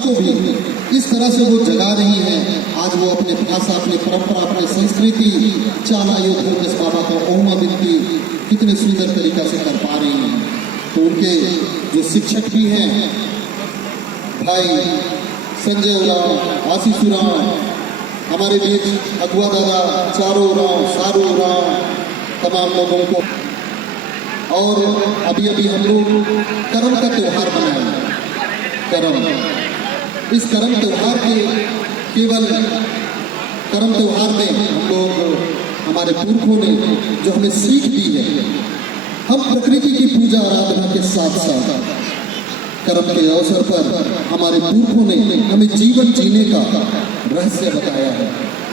को भी इस तरह से वो जगा रही है। आज वो अपने भाषा, अपनी परंपरा, अपने संस्कृति चाला योद्धा इस बाबा को ओमा वित्ती कितने सुंदर तरीका से कर पा रही हैं। तो उनके जो शिक्षक भी हैं भाई संजय उरांव, आशीष उरांव, हमारे बीच अगुआ दादा चारो उरांव, सारू उरांव, तमाम लोगों को, और अभी हम लोग करम का त्यौहार मनाए। करम, इस करम त्यौहार के केवल करम त्यौहार में हम लोग, हमारे पुरखों ने जो हमें सीख दी है, हम प्रकृति की पूजा आराधना के साथ साथ कर्म के अवसर पर हमारे पुरखों ने हमें जीवन जीने का रहस्य बताया है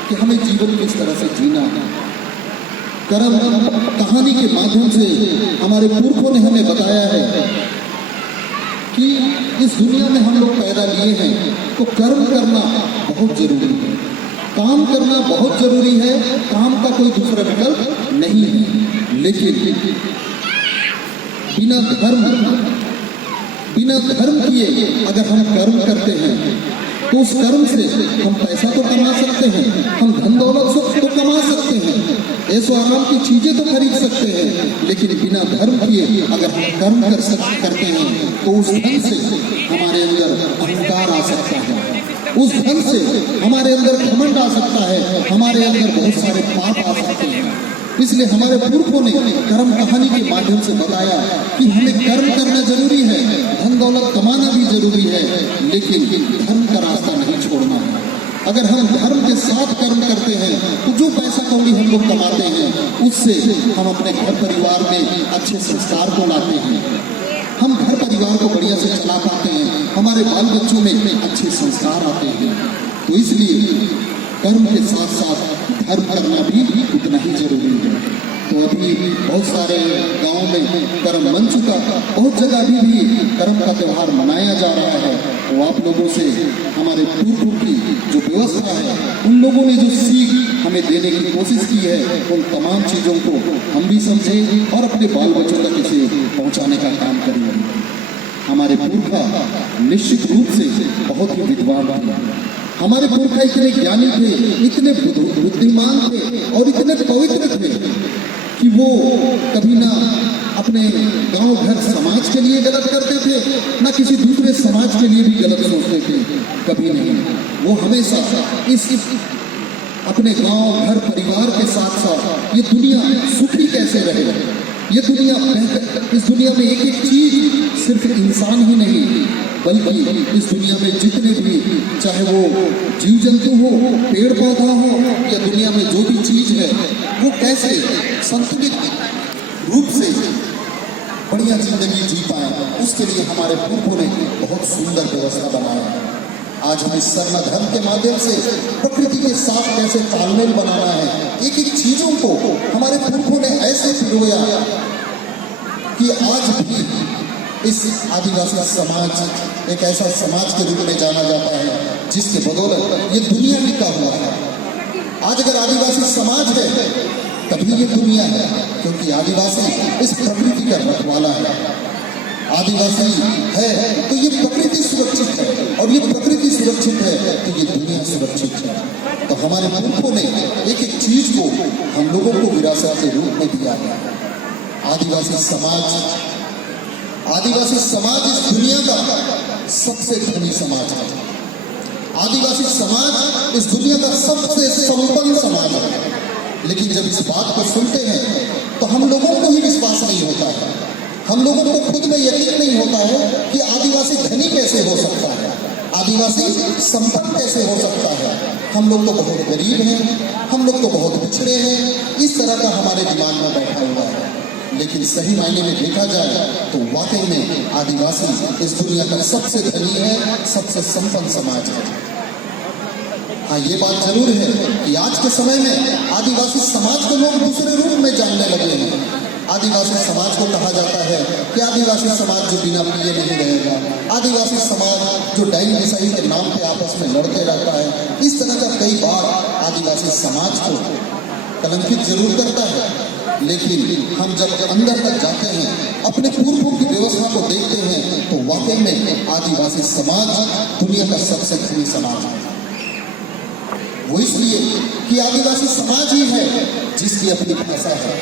कि हमें जीवन किस तरह से जीना है। कर्म कहानी के माध्यम से हमारे पुरखों ने हमें बताया है कि इस दुनिया में हम लोग पैदा लिए हैं तो कर्म करना बहुत जरूरी है, काम करना बहुत जरूरी है, काम का कोई दूसरा विकल्प नहीं है। लेकिन बिना धर्म किए अगर हम कर्म करते हैं तो उस कर्म से हम पैसा तो कमा सकते हैं, हम धन दौलत तो कमा सकते हैं, ऐसो आराम की चीजें तो खरीद सकते हैं, लेकिन बिना धर्म किए अगर हम कर्म करते हैं तो उस धन से हमारे अंदर अहंकार आ सकता है, उस धन से हमारे अंदर घमंड आ सकता है, हमारे अंदर बहुत सारे पाप आ सकते हैं। इसलिए हमारे पुरखों ने कर्म कहानी के माध्यम से बताया कि हमें कर्म करना जरूरी है, धन दौलत कमाना भी जरूरी है, लेकिन धर्म का रास्ता नहीं छोड़ना है। अगर हम धर्म के साथ कर्म करते हैं तो जो पैसा कौड़ी हम लोग कमाते हैं उससे हम अपने घर परिवार में अच्छे संस्कार को लाते हैं, हम घर परिवार को बढ़िया से चला पाते हैं, हमारे बाल बच्चों में अच्छे संस्कार आते हैं। तो इसलिए कर्म के साथ साथ धर्म करना भी उतना ही जरूरी है। तो अभी बहुत सारे गांवों में कर्म बन चुका, बहुत जगह भी कर्म का त्यौहार मनाया जा रहा है। तो आप लोगों से हमारे पूर्व की जो व्यवस्था है, उन लोगों ने जो सीख हमें देने की कोशिश की है, उन तमाम चीज़ों को हम भी समझें और अपने बाल बच्चों तक इसे पहुँचाने का काम करें। हमारे पुरखा निश्चित रूप से बहुत ही विद्वान थे, हमारे पुरखा इतने ज्ञानी थे, इतने बुद्धिमान थे और इतने पवित्र थे कि वो कभी ना अपने गांव घर समाज के लिए गलत करते थे, ना किसी दूसरे समाज के लिए भी गलत सोचते थे, कभी नहीं। वो हमेशा इस अपने गांव घर परिवार के साथ साथ ये दुनिया सुखी कैसे रहे, ये दुनिया बेहतर, इस दुनिया में एक एक चीज सिर्फ इंसान ही नहीं बल्कि इस दुनिया में जितने भी, चाहे वो जीव जंतु हो, पेड़ पौधा हो, या दुनिया में जो भी चीज है वो कैसे संतुलित रूप से बढ़िया जिंदगी जी पाए, उसके लिए हमारे पुरखों ने बहुत सुंदर व्यवस्था बनाया। आज हम इस सर्व धर्म के माध्यम से प्रकृति के साथ कैसे तालमेल बनाना है, एक एक चीजों को हमारे पुरखों ने ऐसे पिरोया कि आज भी इस आदिवासी समाज एक ऐसा समाज के रूप में जाना जाता है जिसके बदौलत ये दुनिया टिका हुआ है। आज अगर आदिवासी समाज है तभी ये दुनिया है, क्योंकि आदिवासी इस प्रकृति का रखवाला है। आदिवासी है तो ये प्रकृति सुरक्षित है, और ये प्रकृति सुरक्षित है तो ये दुनिया सुरक्षित है। तो हमारे पुरखों ने एक एक चीज को हम लोगों को विरासत के रूप में दिया है। आदिवासी समाज इस दुनिया का सबसे धनी समाज है। आदिवासी समाज इस दुनिया का सबसे संपन्न समाज है। लेकिन जब इस बात को सुनते हैं तो हम लोगों को ही विश्वास नहीं होता है, हम लोगों को खुद में यकीन नहीं होता है कि आदिवासी धनी कैसे हो सकता है, आदिवासी संपन्न कैसे हो सकता है। हम लोग तो बहुत गरीब हैं, हम लोग तो बहुत पिछड़े हैं, इस तरह का हमारे दिमाग में बैठा हुआ है। लेकिन सही मायने में देखा जाए तो वाकई में आदिवासी इस दुनिया का सबसे धनी है, सबसे संपन्न समाज है। हाँ, ये बात जरूर है कि आज के समय में आदिवासी समाज को लोग दूसरे रूप में जानने लगे हैं। आदिवासी समाज को कहा जाता है कि आदिवासी समाज जो बिना पिए नहीं रहेगा, आदिवासी समाज जो डाई मिसाई के नाम पे आपस में लड़ते रहता है। इस तरह का कई बार आदिवासी समाज को कलंकित जरूर करता है, लेकिन हम जब अंदर तक जाते हैं, अपने पूर्वों की व्यवस्था को देखते हैं, तो वाकई में आदिवासी समाज दुनिया का सबसे धनी समाज है। वो इसलिए कि आदिवासी समाज ही है जिसकी अपनी भाषा है,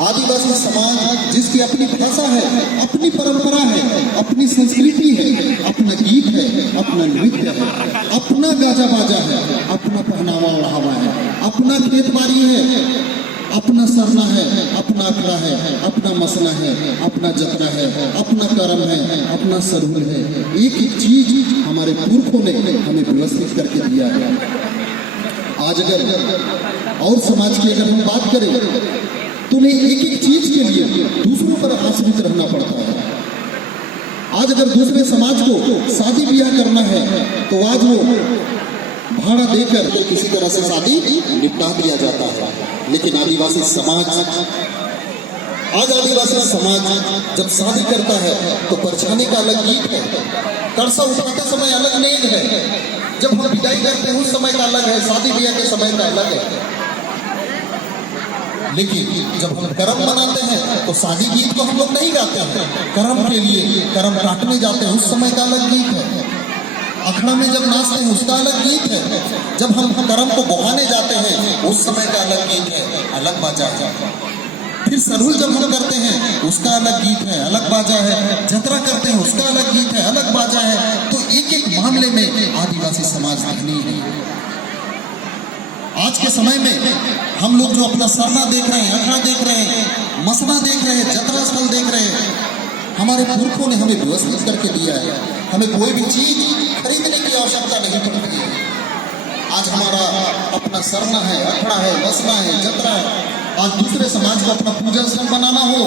आदिवासी समाज जिसकी अपनी भाषा है, अपनी परंपरा है, अपनी संस्कृति है, अपना गीत है, अपना नृत्य है, अपना गाजा बाजा है, अपना पहनावा ओढ़ावा है, अपना खेत बाड़ी है, अपना सरना है, अपना अखड़ा है, अपना मसना है, अपना जतरा है, अपना करम है, अपना सरहुल है। एक एक चीज हमारे पुरखों ने हमें व्यवस्थित करके दिया है। आज अगर और समाज की अगर हम बात करें तो उन्हें एक एक चीज के लिए दूसरों पर आश्रित रहना पड़ता है। आज अगर दूसरे समाज को शादी ब्याह करना है तो आज वो भाड़ा देकर तो किसी तरह से शादी निपटा दिया जाता है। लेकिन आदिवासी समाज जब शादी करता है तो परछाने का अलग गीत है, कलशा उठाते समय अलग नेग है, जब हम विदाई करते हैं उस समय का अलग है, शादी ब्याह के समय का अलग है। लेकिन जब हम करम मनाते हैं तो शादी गीत को हम लोग नहीं गाते हैं, करम के लिए करम काटने जाते हैं उस समय का अलग गीत है। अखड़ा में जब नाचते हैं उसका अलग गीत है, जब हम करम को बहाने जाते हैं उस समय का अलग गीत है, अलग बाजा है। फिर सरहुल जब हम करते हैं उसका अलग गीत है, अलग बाजा है, जतरा करते हैं उसका अलग गीत है, अलग बाजा है। तो एक एक मामले में आदिवासी समाज धनी है। आज के समय में हम लोग जो अपना सरना देख रहे हैं, अखड़ा देख रहे हैं, मसना देख रहे हैं, जतरा स्थल देख रहे हैं, हमारे पुरखों ने हमें व्यवस्थित करके दिया है। हमें कोई भी चीज खरीदने की आवश्यकता नहीं पड़ती है। आज हमारा अपना सरना है, अखड़ा है, मसना है, जतरा है। आज दूसरे समाज को अपना पूजा स्थल बनाना हो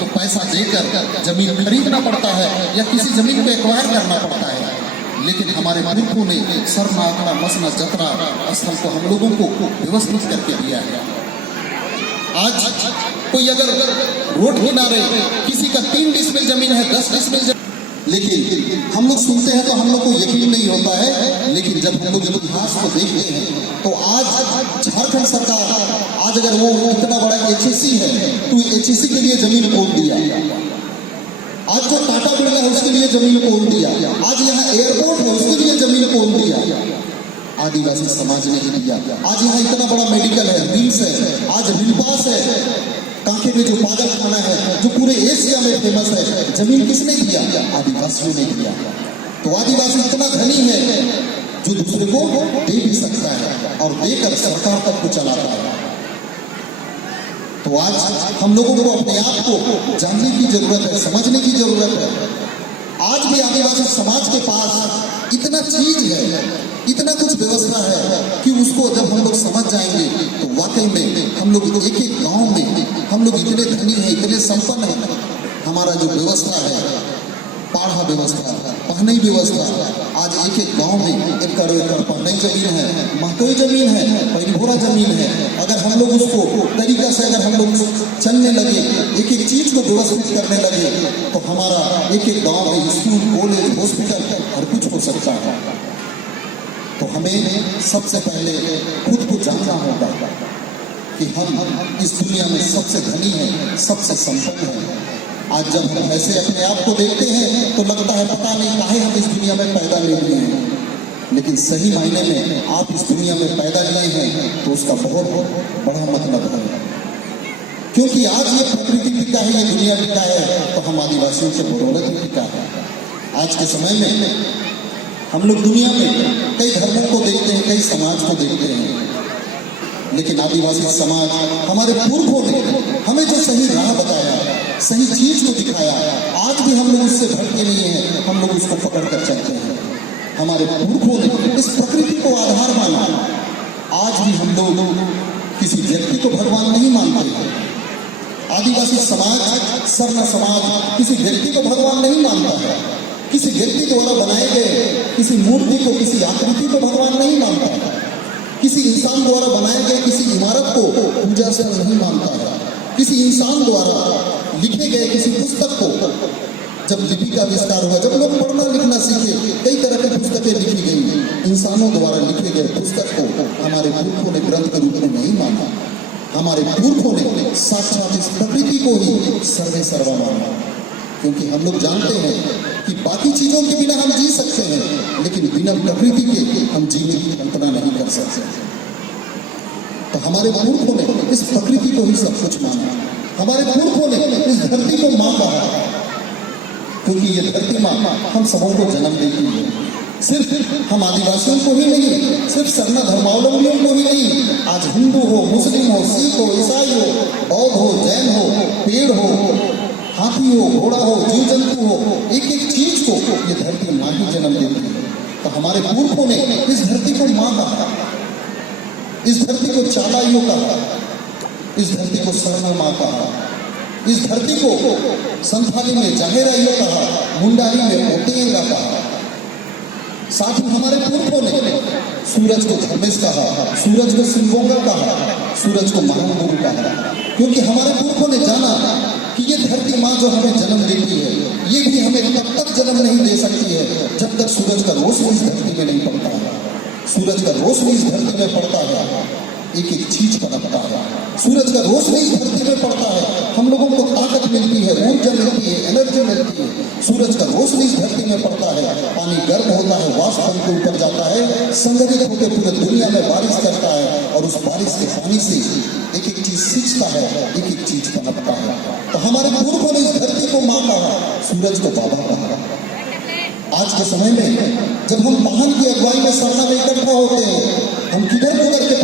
तो पैसा देकर जमीन खरीदना पड़ता है या किसी जमीन को एक्वायर करना पड़ता है। लेकिन हमारे पुरखों ने सरना, अखड़ा, मसना, जतरा स्थल को हम लोगों को व्यवस्थित करके दिया है। आज कोई अगर रोड किनारे किसी का 3 डिसमिल जमीन है, 10 डिसमिल जमीन, लेकिन हम लोग सुनते हैं तो हम लोग को यकीन नहीं होता है। लेकिन जब हम लोग इतिहास को देखते हैं तो आज झारखंड सरकार आज अगर वो इतना बड़ा HEC है तो HEC के लिए जमीन कौन दिया? आज जो टाटा बिरला है उसके लिए जमीन कौन दिया? आज यहाँ एयरपोर्ट है उसके लिए जमीन कौन दिया? आदिवासी समाज ने ही दिया। आज यहाँ इतना बड़ा मेडिकल है, रिम्स है, आज रिम्पास है, कांके में जो पागल खाना है जो पूरे एशिया में फेमस है, जमीन किसने दिया? आदिवासियों ने दिया। तो आदिवासी इतना धनी है जो दूसरे को दे भी सकता है और देकर सरकार तक को चलाता है। तो आज हम लोगों को अपने आप को जानने की जरूरत है, समझने की जरूरत है। आज भी आदिवासी समाज के पास इतना चीज है, इतना कुछ व्यवस्था है कि उसको जब हम लोग समझ जाएंगे तो वाकई में हम लोग एक एक गांव में हम लोग इतने धनी हैं, इतने संपन्न हैं। हमारा जो व्यवस्था है, पाढ़ा व्यवस्था, पहनई व्यवस्था, आज एक एक गांव में एकड़ एकड़ पहनई जमीन है, महतोई जमीन है, परिभोरा जमीन है। अगर हम लोग उसको तरीका से अगर हम लोग चलने लगे, एक एक चीज को व्यवस्थित करने लगे तो हमारा एक एक गांव में स्कूल, कॉलेज, हॉस्पिटल हर कुछ हो सकता है। तो हमें सबसे पहले खुद को जानना होगा कि हम इस दुनिया में सबसे धनी हैं, सबसे संपन्न हैं। आज जब हम ऐसे अपने आप को देखते हैं तो लगता है पता नहीं काहे हम इस दुनिया में पैदा ले लिए हैं। लेकिन सही मायने में आप इस दुनिया में पैदा लिए हैं तो उसका बहुत बड़ा मतलब है। क्योंकि आज ये प्रकृति टिका है, ये दुनिया टिका है, तो हम आदिवासियों से बदौलत में टिका है। आज के समय में हम लोग दुनिया में कई धर्मों को देखते हैं, कई समाज को देखते हैं, लेकिन आदिवासी समाज हमारे पुरखों ने हमें जो सही राह बताया, सही चीज को दिखाया, आज भी हम लोग उससे भटके नहीं हैं, हम लोग उसको पकड़ कर चलते हैं। हमारे पुरखों ने इस प्रकृति को आधार माना। आज भी हम लोग किसी व्यक्ति को भगवान नहीं मानते। आदिवासी समाज, सरना समाज किसी व्यक्ति को भगवान नहीं मानता है। किसी व्यक्ति द्वारा बनाए गए किसी मूर्ति को, किसी आकृति को भगवान नहीं मानता है। किसी इंसान द्वारा बनाए गए किसी इमारत को पूजा से नहीं मानता है। किसी इंसान द्वारा लिखे गए किसी पुस्तक को, जब लिपि का विस्तार हुआ, जब लोग पढ़ना लिखना सीखे, कई तरह की पुस्तकें लिखी गई, इंसानों द्वारा लिखे गए पुस्तक को हमारे पुरखों ने ग्रंथ के रूप में नहीं माना। हमारे पुरखों ने साक्षात इस प्रकृति को ही सर्वे सर्वा माना, क्योंकि हम लोग जानते हैं कि बाकी चीजों के बिना हम जी सकते हैं, लेकिन बिना प्रकृति के हम जीने की कल्पना नहीं कर सकते। तो हमारे पुरखों ने इस प्रकृति को ही सब कुछ माना। हमारे पुरखों ने इस धरती को मां कहा, क्योंकि ये धरती मां हम सबों को जन्म देती है। सिर्फ हम आदिवासियों को ही नहीं, सिर्फ सरना धर्मावलंबियों को ही नहीं, आज हिंदू हो, मुस्लिम हो, सिख हो, ईसाई हो, बौद्ध हो, जैन हो, पेड़ हो, हाथी हो, घोड़ा हो, जीव जंतु हो, एक एक चीज को ये धरती मां ही जन्म देती है। तो हमारे पुरखों ने इस धरती को मां कहा, इस धरती को चालाइयों कहा, इस धरती को सरना मां कहा, इस धरती को संथाली में जहेराइयों कहा, मुंडारी में ओटेंगा कहा। साथ ही हमारे पुरखों ने सूरज को धर्मेश कहा, सूरज को सिंगोंगा कहा, सूरज को महानगुरु कहा, क्योंकि हमारे पुरखों ने जाना कि ये धरती माँ जो हमें जन्म देती है, ये भी हमें तब तक जन्म नहीं दे सकती है जब तक सूरज का रोशनी इस धरती में नहीं पड़ता है। सूरज का रोशनी इस धरती में पड़ता है, एक एक चीज पनपता है। सूरज का रोशनी इस धरती में पड़ता है, हम लोगों को ताकत मिलती है, ऊर्जा मिलती है, एनर्जी मिलती है। सूरज का रोशनी इस धरती में पड़ता है, पानी गर्म होता है, वाष्प बन के ऊपर जाता है, संग्रहित होकर पूरे दुनिया में बारिश करता है, और उस बारिश के पानी से एक एक चीज सींचता है, एक एक चीज पनपता है। तो हमारे पुरखों ने इस धरती को मां कहा, सूरज को बाबा कहा। आज के समय में जब हम वाहन की अगुवाई में सरना में इकट्ठा होते हैं, हम किधर उधर के